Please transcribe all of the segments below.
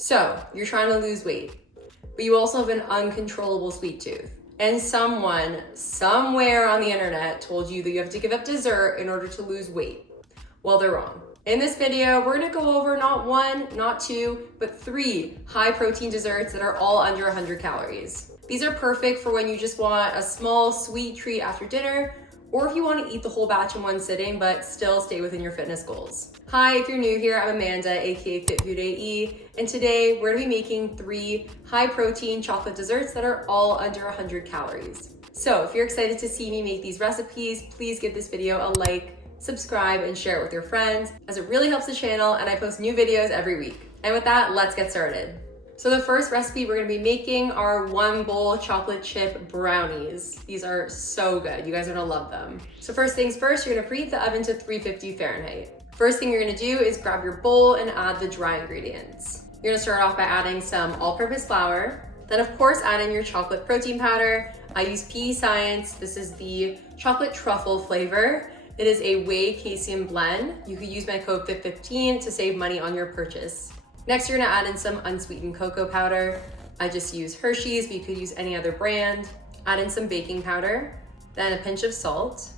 So you're trying to lose weight, but you also have an uncontrollable sweet tooth. And someone somewhere on the internet told you that you have to give up dessert in order to lose weight. Well, they're wrong. In this video, we're gonna go over not one, not two, but 3 high protein desserts that are all under 100 calories. These are perfect for when you just want a small sweet treat after dinner, or if you want to eat the whole batch in one sitting, but still stay within your fitness goals. Hi, if you're new here, I'm Amanda, aka Fit Food AE, and today we're gonna be making 3 high protein chocolate desserts that are all under 100 calories. So if you're excited to see me make these recipes, please give this video a like, subscribe, and share it with your friends, as it really helps the channel and I post new videos every week. And with that, let's get started. So the first recipe we're gonna be making are 1 bowl chocolate chip brownies. These are so good, you guys are gonna love them. So first things first, you're gonna preheat the oven to 350 Fahrenheit. First thing you're gonna do is grab your bowl and add the dry ingredients. You're gonna start off by adding some all-purpose flour, then of course add in your chocolate protein powder. I use PE Science, this is the chocolate truffle flavor. It is a whey casein blend. You could use my code FIT15 to save money on your purchase. Next, you're gonna add in some unsweetened cocoa powder. I just use Hershey's, but you could use any other brand. Add in some baking powder, then a pinch of salt.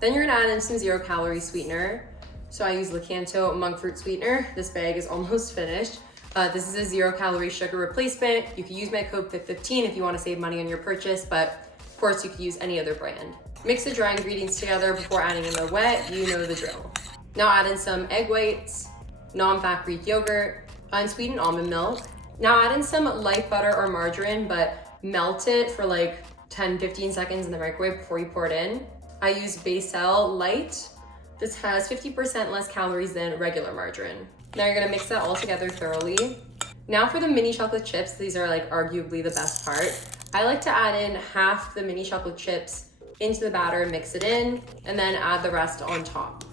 Then you're gonna add in some 0-calorie sweetener. So I use Lakanto monk fruit sweetener. This bag is almost finished. This is a 0-calorie sugar replacement. You could use my code FIT15 if you wanna save money on your purchase, but of course you could use any other brand. Mix the dry ingredients together before adding in the wet, you know the drill. Now add in some egg whites, non-fat Greek yogurt, unsweetened almond milk. Now add in some light butter or margarine, but melt it for like 10-15 seconds in the microwave before you pour it in. I use Becel Light. This has 50% less calories than regular margarine. Now you're gonna mix that all together thoroughly. Now for the mini chocolate chips, these are like arguably the best part. I like to add in half the mini chocolate chips into the batter and mix it in, and then add the rest on top.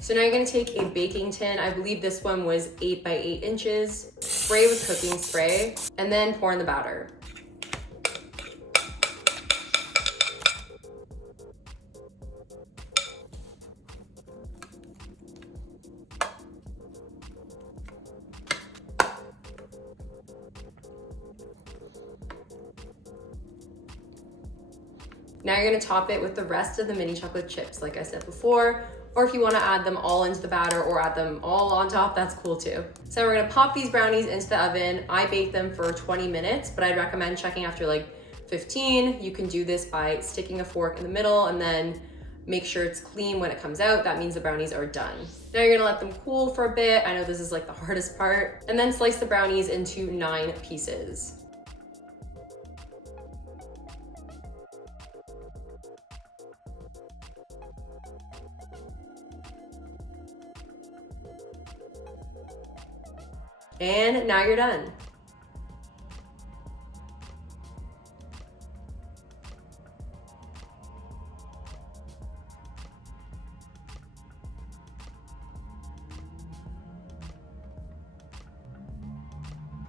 So now you're gonna take a baking tin. I believe this one was 8 by 8 inches. Spray with cooking spray, and then pour in the batter. Now you're gonna top it with the rest of the mini chocolate chips, like I said before, or if you wanna add them all into the batter or add them all on top, that's cool too. So we're gonna pop these brownies into the oven. I bake them for 20 minutes, but I'd recommend checking after like 15. You can do this by sticking a fork in the middle and then make sure it's clean when it comes out. That means the brownies are done. Now you're gonna let them cool for a bit. I know this is like the hardest part. And then slice the brownies into 9 pieces. And now you're done.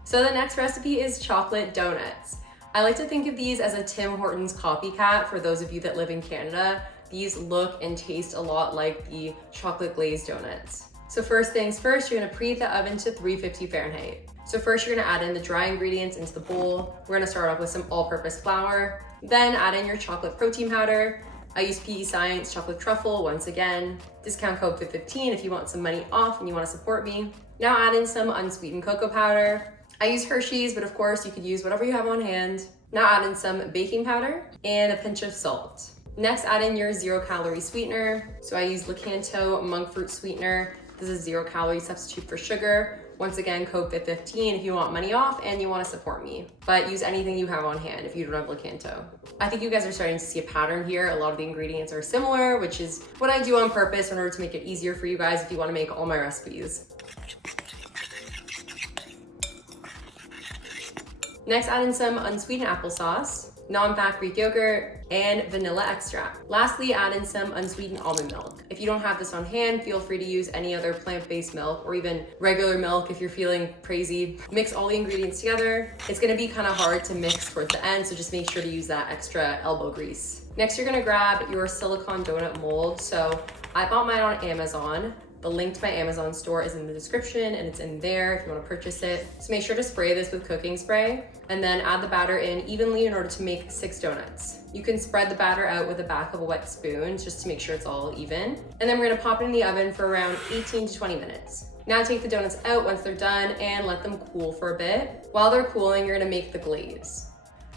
So the next recipe is chocolate donuts. I like to think of these as a Tim Hortons copycat for those of you that live in Canada. These look and taste a lot like the chocolate glazed donuts. So first things first, you're gonna preheat the oven to 350 Fahrenheit. So first you're gonna add in the dry ingredients into the bowl. We're gonna start off with some all-purpose flour, then add in your chocolate protein powder. I use PE Science chocolate truffle once again. Discount code FIT15 if you want some money off and you wanna support me. Now add in some unsweetened cocoa powder. I use Hershey's, but of course you could use whatever you have on hand. Now add in some baking powder and a pinch of salt. Next, add in your 0-calorie sweetener. So I use Lakanto monk fruit sweetener. This is 0-calorie substitute for sugar. Once again, code FIT15 if you want money off and you want to support me. But use anything you have on hand if you don't have Lakanto. I think you guys are starting to see a pattern here. A lot of the ingredients are similar, which is what I do on purpose in order to make it easier for you guys if you want to make all my recipes. Next, add in some unsweetened applesauce, non-fat Greek yogurt, and vanilla extract. Lastly, add in some unsweetened almond milk. If you don't have this on hand, feel free to use any other plant-based milk or even regular milk if you're feeling crazy. Mix all the ingredients together. It's gonna be kind of hard to mix towards the end, so just make sure to use that extra elbow grease. Next, you're gonna grab your silicone donut mold. So I bought mine on Amazon, The link to my Amazon store is in the description and it's in there if you want to purchase it. So make sure to spray this with cooking spray and then add the batter in evenly in order to make 6 donuts. You can spread the batter out with the back of a wet spoon just to make sure it's all even. And then we're gonna pop it in the oven for around 18 to 20 minutes. Now take the donuts out once they're done and let them cool for a bit. While they're cooling, you're gonna make the glaze.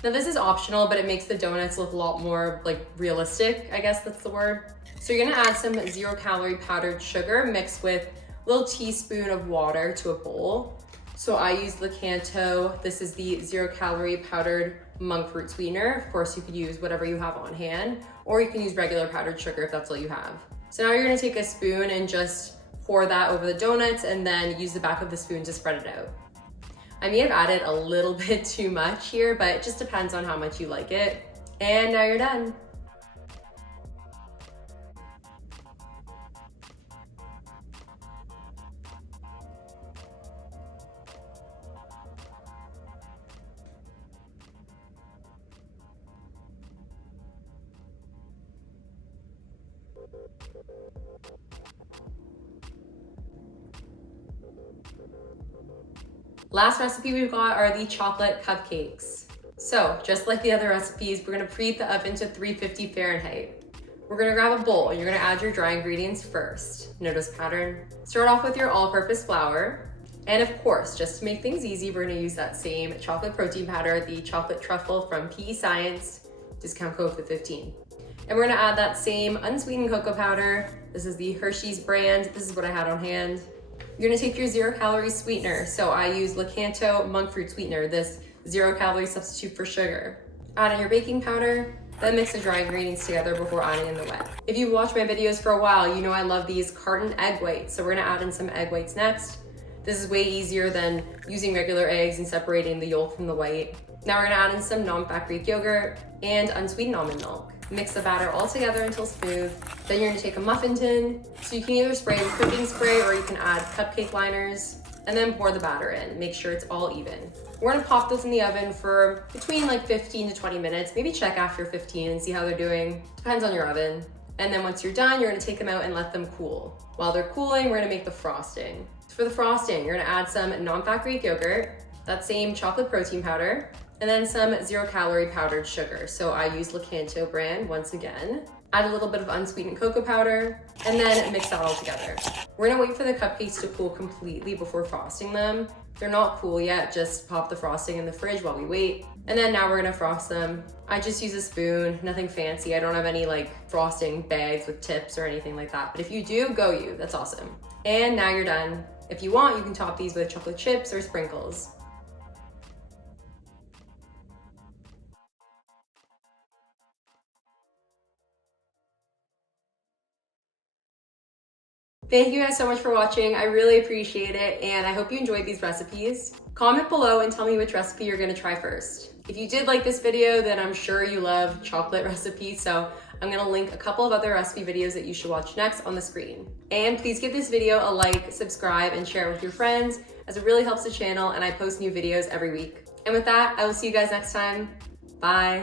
Now this is optional, but it makes the donuts look a lot more like realistic, I guess that's the word. So you're gonna add some 0-calorie powdered sugar mixed with a little teaspoon of water to a bowl. So I use Lakanto. This is the 0-calorie powdered monk fruit sweetener. Of course, you could use whatever you have on hand, or you can use regular powdered sugar if that's all you have. So now you're gonna take a spoon and just pour that over the donuts and then use the back of the spoon to spread it out. I may have added a little bit too much here, but it just depends on how much you like it. And now you're done. Last recipe we've got are the chocolate cupcakes. So just like the other recipes, we're gonna preheat the oven to 350 Fahrenheit. We're gonna grab a bowl and you're gonna add your dry ingredients first. Notice pattern. Start off with your all-purpose flour. And of course, just to make things easy, we're gonna use that same chocolate protein powder, the chocolate truffle from PE Science, discount code for 15. And we're gonna add that same unsweetened cocoa powder. This is the Hershey's brand. This is what I had on hand. You're gonna take your 0-calorie sweetener. So I use Lakanto monk fruit sweetener, this 0-calorie substitute for sugar. Add in your baking powder, then mix the dry ingredients together before adding in the wet. If you've watched my videos for a while, you know I love these carton egg whites. So we're gonna add in some egg whites next. This is way easier than using regular eggs and separating the yolk from the white. Now we're gonna add in some non-fat Greek yogurt and unsweetened almond milk. Mix the batter all together until smooth. Then you're gonna take a muffin tin. So you can either spray with cooking spray or you can add cupcake liners and then pour the batter in. Make sure it's all even. We're gonna pop those in the oven for between like 15 to 20 minutes. Maybe check after 15 and see how they're doing. Depends on your oven. And then once you're done, you're gonna take them out and let them cool. While they're cooling, we're gonna make the frosting. For the frosting, you're gonna add some non-fat Greek yogurt, that same chocolate protein powder, and then some 0-calorie powdered sugar. So I use Lakanto brand once again. Add a little bit of unsweetened cocoa powder, and then mix that all together. We're gonna wait for the cupcakes to cool completely before frosting them. If they're not cool yet, just pop the frosting in the fridge while we wait. And then now we're gonna frost them. I just use a spoon, nothing fancy. I don't have any like frosting bags with tips or anything like that. But if you do, go you, that's awesome. And now you're done. If you want, you can top these with chocolate chips or sprinkles. Thank you guys so much for watching. I really appreciate it, and I hope you enjoyed these recipes. Comment below and tell me which recipe you're gonna try first. If you did like this video, then I'm sure you love chocolate recipes, so I'm gonna link a couple of other recipe videos that you should watch next on the screen. And please give this video a like, subscribe, and share it with your friends, as it really helps the channel, and I post new videos every week. And with that, I will see you guys next time. Bye.